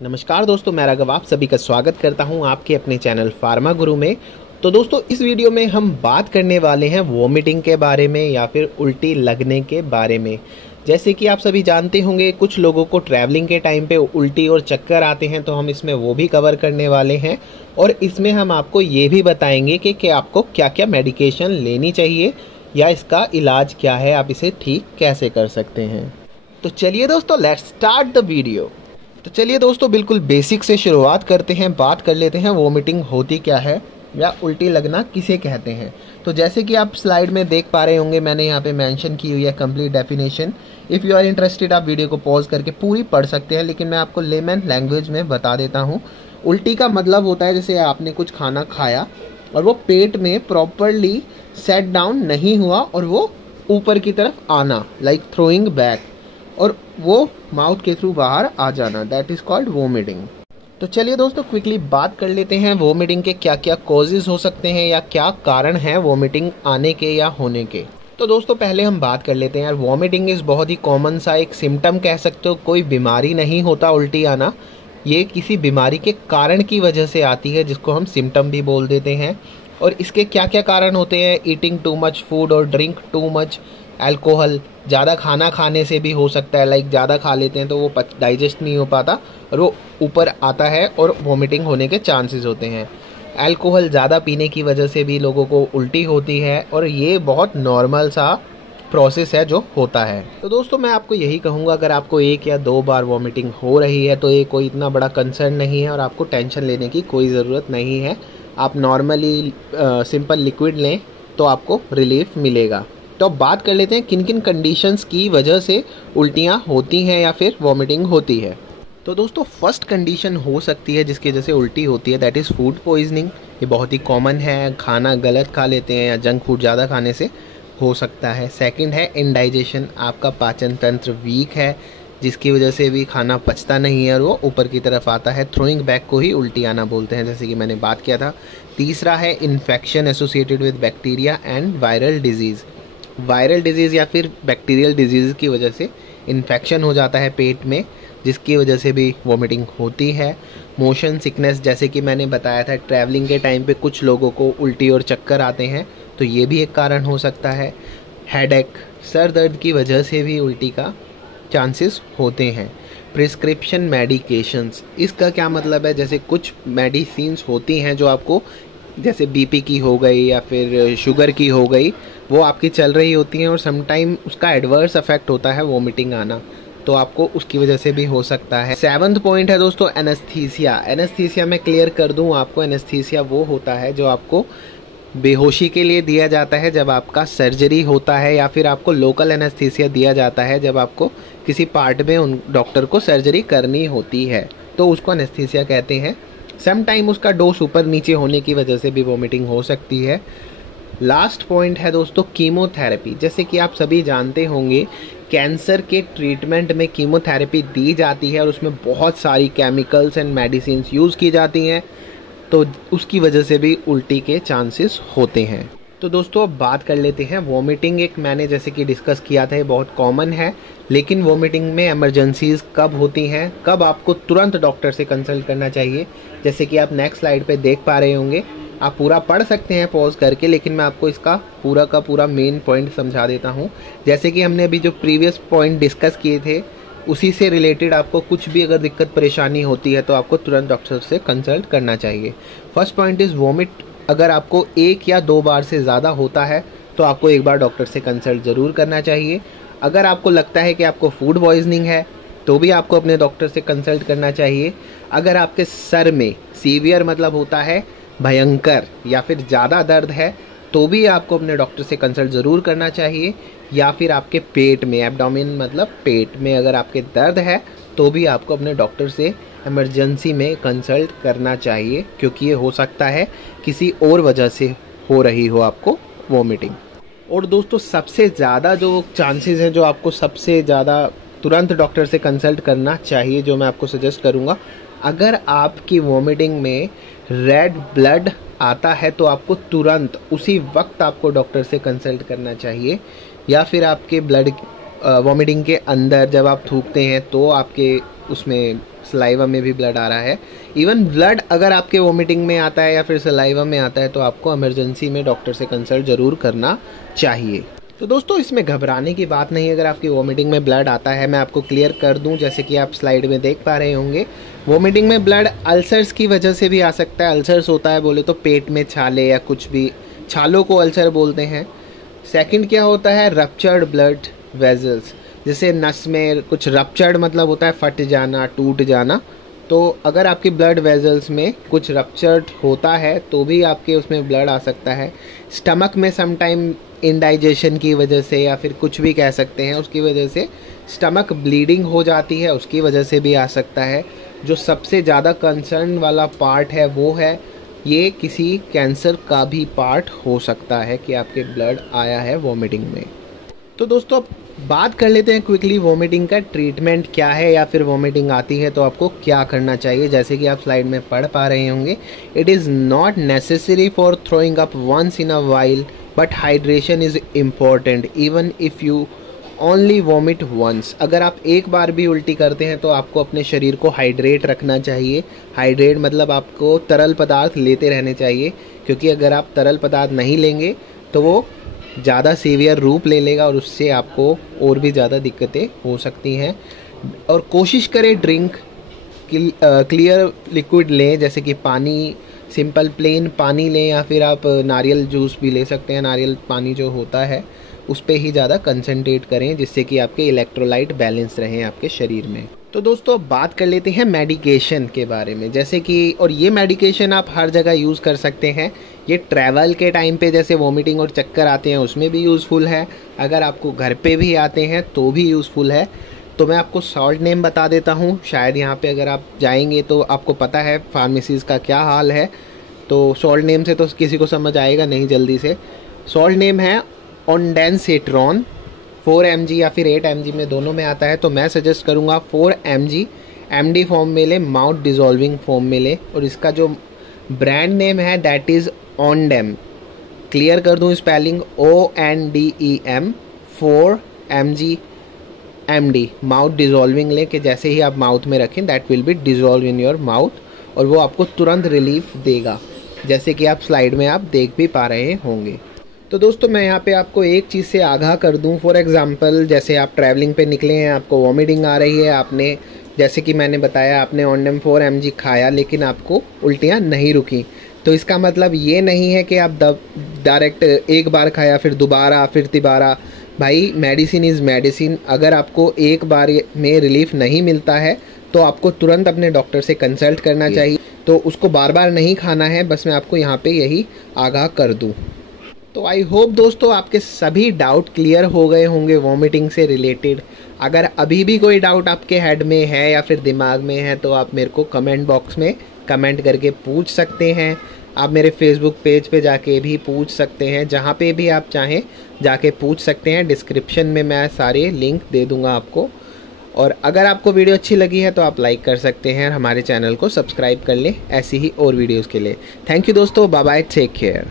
नमस्कार दोस्तों, मैं राघव आप सभी का स्वागत करता हूं आपके अपने चैनल फार्मा गुरु में। तो दोस्तों, इस वीडियो में हम बात करने वाले हैं वॉमिटिंग के बारे में या फिर उल्टी लगने के बारे में। जैसे कि आप सभी जानते होंगे, कुछ लोगों को ट्रैवलिंग के टाइम पे उल्टी और चक्कर आते हैं, तो हम इसमें वो भी कवर करने वाले हैं। और इसमें हम आपको ये भी बताएंगे कि आपको क्या क्या मेडिकेशन लेनी चाहिए या इसका इलाज क्या है, आप इसे ठीक कैसे कर सकते हैं। तो चलिए दोस्तों, लेट्स स्टार्ट द वीडियो। तो चलिए दोस्तों, बिल्कुल बेसिक से शुरुआत करते हैं। बात कर लेते हैं वोमिटिंग होती क्या है या उल्टी लगना किसे कहते हैं। तो जैसे कि आप स्लाइड में देख पा रहे होंगे, मैंने यहाँ पे मेंशन की हुई है complete definition. If you are interested, आप वीडियो को पॉज करके पूरी पढ़ सकते हैं, लेकिन मैं आपको लेमन लैंग्वेज में बता देता हूँ। उल्टी का मतलब होता है जैसे आपने कुछ खाना खाया और वो पेट में प्रॉपरली सेट डाउन नहीं हुआ और वो ऊपर की तरफ आना, लाइक थ्रोइंग बैक, और वो माउथ के थ्रू बाहर आ जाना, दैट इज कॉल्ड वोमिटिंग। तो चलिए दोस्तों, क्विकली बात कर लेते हैं वोमिटिंग के क्या क्या कॉजेज हो सकते हैं या क्या कारण है वोमिटिंग आने के या होने के। तो दोस्तों, पहले हम बात कर लेते हैं यार, वोमिटिंग इज बहुत ही कॉमन सा एक सिम्टम कह सकते हो। कोई बीमारी नहीं होता उल्टी आना, ये किसी बीमारी के कारण की वजह से आती है, जिसको हम सिम्टम भी बोल देते हैं। और इसके क्या क्या कारण होते हैं, ईटिंग टू मच फूड और ड्रिंक टू मच अल्कोहल, ज़्यादा खाना खाने से भी हो सकता है। लाइक ज़्यादा खा लेते हैं तो वो डाइजेस्ट नहीं हो पाता और वो ऊपर आता है और वोमिटिंग होने के चांसेस होते हैं। अल्कोहल ज़्यादा पीने की वजह से भी लोगों को उल्टी होती है और ये बहुत नॉर्मल सा प्रोसेस है जो होता है। तो दोस्तों, मैं आपको यही कहूँगा, अगर आपको 1 या 2 बार वोमिटिंग हो रही है तो ये कोई इतना बड़ा कंसर्न नहीं है और आपको टेंशन लेने की कोई ज़रूरत नहीं है। आप नॉर्मली सिंपल लिक्विड लें तो आपको रिलीफ मिलेगा। तो अब बात कर लेते हैं किन किन कंडीशंस की वजह से उल्टियाँ होती हैं या फिर वॉमिटिंग होती है। तो दोस्तों, फर्स्ट कंडीशन हो सकती है जिसकी वजह से उल्टी होती है, दैट इज़ फूड पॉइजनिंग। ये बहुत ही कॉमन है, खाना गलत खा लेते हैं या जंक फूड ज़्यादा खाने से हो सकता है। सेकंड है इंडाइजेशन, आपका पाचन तंत्र वीक है जिसकी वजह से भी खाना पचता नहीं है और वो ऊपर की तरफ आता है। थ्रोइंग बैक को ही उल्टी आना बोलते हैं, जैसे कि मैंने बात किया था। तीसरा है infection associated with bacteria and viral disease. Viral disease या फिर बैक्टीरियल डिजीज़ की वजह से इन्फेक्शन हो जाता है पेट में, जिसकी वजह से भी वोमिटिंग होती है। मोशन सिकनेस, जैसे कि मैंने बताया था, ट्रैवलिंग के टाइम पे कुछ लोगों को उल्टी और चक्कर आते हैं, तो ये भी एक कारण हो सकता है। हेडेक, सर दर्द की वजह से भी उल्टी का चांसेस होते हैं। प्रिस्क्रिप्शन मेडिकेशंस, इसका क्या मतलब है, जैसे कुछ मेडिसिन्स होती हैं जो आपको, जैसे बीपी की हो गई या फिर शुगर की हो गई, वो आपकी चल रही होती हैं और समटाइम उसका एडवर्स इफेक्ट होता है वोमिटिंग आना, तो आपको उसकी वजह से भी हो सकता है। 7th पॉइंट है दोस्तों एनेस्थीसिया। एनेस्थीसिया मैं क्लियर कर दूं आपको, एनेस्थीसिया वो होता है जो आपको बेहोशी के लिए दिया जाता है जब आपका सर्जरी होता है, या फिर आपको लोकल एनेस्थीसिया दिया जाता है जब आपको किसी पार्ट में उन डॉक्टर को सर्जरी करनी होती है, तो उसको एनेस्थीसिया कहते हैं। सम टाइम उसका डोज ऊपर नीचे होने की वजह से भी वोमिटिंग हो सकती है। लास्ट पॉइंट है दोस्तों कीमोथेरेपी। जैसे कि आप सभी जानते होंगे, कैंसर के ट्रीटमेंट में कीमोथेरेपी दी जाती है और उसमें बहुत सारी केमिकल्स एंड मेडिसिन यूज़ की जाती हैं, तो उसकी वजह से भी उल्टी के चांसेस होते हैं। तो दोस्तों, अब बात कर लेते हैं वोमिटिंग। एक मैंने जैसे कि डिस्कस किया था, ये बहुत कॉमन है, लेकिन वोमिटिंग में इमरजेंसीज कब होती हैं, कब आपको तुरंत डॉक्टर से कंसल्ट करना चाहिए, जैसे कि आप नेक्स्ट स्लाइड पे देख पा रहे होंगे। आप पूरा पढ़ सकते हैं पॉज करके, लेकिन मैं आपको इसका पूरा का पूरा मेन पॉइंट समझा देता हूँ। जैसे कि हमने अभी जो प्रीवियस पॉइंट डिस्कस किए थे, उसी से रिलेटेड आपको कुछ भी अगर दिक्कत परेशानी होती है तो आपको तुरंत डॉक्टर से कंसल्ट करना चाहिए। First point is vomit. अगर आपको 1 या 2 बार से ज़्यादा होता है तो आपको एक बार डॉक्टर से कंसल्ट ज़रूर करना चाहिए। अगर आपको लगता है कि आपको फूड पॉइजनिंग है तो भी आपको अपने डॉक्टर से कंसल्ट करना चाहिए। अगर आपके सर में सीवियर मतलब होता है भयंकर या फिर ज़्यादा दर्द है, तो भी आपको अपने डॉक्टर से कंसल्ट ज़रूर करना चाहिए। या फिर आपके पेट में, एब्डोमेन मतलब पेट में अगर आपके दर्द है, तो भी आपको अपने डॉक्टर से इमरजेंसी में कंसल्ट करना चाहिए, क्योंकि ये हो सकता है किसी और वजह से हो रही हो आपको वोमिटिंग। और दोस्तों, सबसे ज़्यादा जो चांसेस हैं, जो आपको सबसे ज़्यादा तुरंत डॉक्टर से कंसल्ट करना चाहिए, जो मैं आपको सजेस्ट करूँगा, अगर आपकी वोमिटिंग में रेड ब्लड आता है तो आपको तुरंत उसी वक्त आपको डॉक्टर से कंसल्ट करना चाहिए। या फिर आपके ब्लड वोमिटिंग के अंदर जब आप थूकते हैं तो आपके उसमें सलाइवा में भी ब्लड आ रहा है। इवन ब्लड अगर आपके वोमिटिंग में आता है या फिर सलाइवा में आता है तो आपको इमरजेंसी में डॉक्टर से कंसल्ट ज़रूर करना चाहिए। तो दोस्तों इसमें घबराने की बात नहीं है। अगर आपकी वोमिटिंग में ब्लड आता है, मैं आपको क्लियर कर दूं, जैसे कि आप स्लाइड में देख पा रहे होंगे, वोमिटिंग में ब्लड अल्सर्स की वजह से भी आ सकता है। अल्सर्स होता है बोले तो पेट में छाले या कुछ भी, छालों को अल्सर बोलते हैं। सेकंड क्या होता है, रप्चर्ड ब्लड वेजल्स, जैसे नस में कुछ रप्चर्ड मतलब होता है फट जाना, टूट जाना। तो अगर आपकी ब्लड वेजल्स में कुछ रप्चर्ड होता है तो भी आपके उसमें ब्लड आ सकता है। स्टमक में समटाइम इंडाइजेशन की वजह से या फिर कुछ भी कह सकते हैं, उसकी वजह से स्टमक ब्लीडिंग हो जाती है, उसकी वजह से भी आ सकता है। जो सबसे ज़्यादा कंसर्न वाला पार्ट है वो है ये किसी कैंसर का भी पार्ट हो सकता है कि आपके ब्लड आया है वोमिटिंग में। तो दोस्तों अब बात कर लेते हैं क्विकली वोमिटिंग का ट्रीटमेंट क्या है, या फिर वोमिटिंग आती है तो आपको क्या करना चाहिए। जैसे कि आप स्लाइड में पढ़ पा रहे होंगे, it is not necessary for throwing up once in a while but hydration is important even if you only vomit once. अगर आप एक बार भी उल्टी करते हैं तो आपको अपने शरीर को हाइड्रेट रखना चाहिए। हाइड्रेट मतलब आपको तरल पदार्थ लेते रहने चाहिए, क्योंकि अगर आप तरल पदार्थ नहीं लेंगे तो वो ज़्यादा सीवियर रूप ले लेगा और उससे आपको और भी ज़्यादा दिक्कतें हो सकती हैं। और कोशिश करें ड्रिंक क्लियर लिक्विड लें, जैसे कि पानी, सिंपल प्लेन पानी लें, या फिर आप नारियल जूस भी ले सकते हैं। नारियल पानी जो होता है उस पर ही ज़्यादा कंसंट्रेट करें, जिससे कि आपके इलेक्ट्रोलाइट बैलेंस रहें आपके शरीर में। तो दोस्तों बात कर लेते हैं मेडिकेशन के बारे में, जैसे कि, और ये मेडिकेशन आप हर जगह यूज़ कर सकते हैं। ये ट्रैवल के टाइम पे जैसे वॉमिटिंग और चक्कर आते हैं उसमें भी यूज़फुल है। अगर आपको घर पे भी आते हैं तो भी यूज़फुल है। तो मैं आपको सॉल्ट नेम बता देता हूँ, शायद यहाँ पे अगर आप जाएंगे तो आपको पता है फार्मेसीज़ का क्या हाल है। तो सॉल्ट नेम से तो किसी को समझ आएगा नहीं जल्दी से। सॉल्ट नेम है ओंडेंसेट्रॉन, 4 mg या फिर 8 mg में, दोनों में आता है। तो मैं सजेस्ट करूँगा 4 mg MD फॉर्म में ले, माउथ डिज़ोल्विंग फॉर्म में ले। और इसका जो ब्रांड नेम है दैट इज़ ONDEM। क्लियर कर दूँ spelling, ONDEM, 4 mg MD mouth dissolving ले, कि जैसे ही आप माउथ में रखें that will be dissolve in your mouth, और वो आपको तुरंत रिलीफ देगा, जैसे कि आप स्लाइड में आप देख भी पा रहे होंगे। तो दोस्तों मैं यहाँ पे आपको एक चीज़ से आगाह कर दूँ। फॉर एग्जांपल जैसे आप ट्रैवलिंग पे निकले हैं, आपको वॉमिटिंग आ रही है, आपने, जैसे कि मैंने बताया, आपने ONDEM 4 mg खाया लेकिन आपको उल्टियाँ नहीं रुकी, तो इसका मतलब ये नहीं है कि आप डायरेक्ट एक बार खाया फिर दोबारा फिर तिबारा। भाई मेडिसिन इज़ मेडिसिन। अगर आपको एक बार में रिलीफ नहीं मिलता है तो आपको तुरंत अपने डॉक्टर से कंसल्ट करना चाहिए। तो उसको बार बार नहीं खाना है, बस मैं आपको यहाँ पे यही आगाह कर दूँ। तो आई होप दोस्तों आपके सभी डाउट क्लियर हो गए होंगे वॉमिटिंग से रिलेटेड। अगर अभी भी कोई डाउट आपके हेड में है या फिर दिमाग में है तो आप मेरे को कमेंट बॉक्स में कमेंट करके पूछ सकते हैं। आप मेरे फेसबुक पेज पे जाके भी पूछ सकते हैं, जहाँ पे भी आप चाहें जाके पूछ सकते हैं। डिस्क्रिप्शन में मैं सारे लिंक दे दूँगा आपको। और अगर आपको वीडियो अच्छी लगी है तो आप लाइक कर सकते हैं और हमारे चैनल को सब्सक्राइब कर लें ऐसी ही और वीडियोज़ के लिए। थैंक यू दोस्तों, बाय बाय, टेक केयर।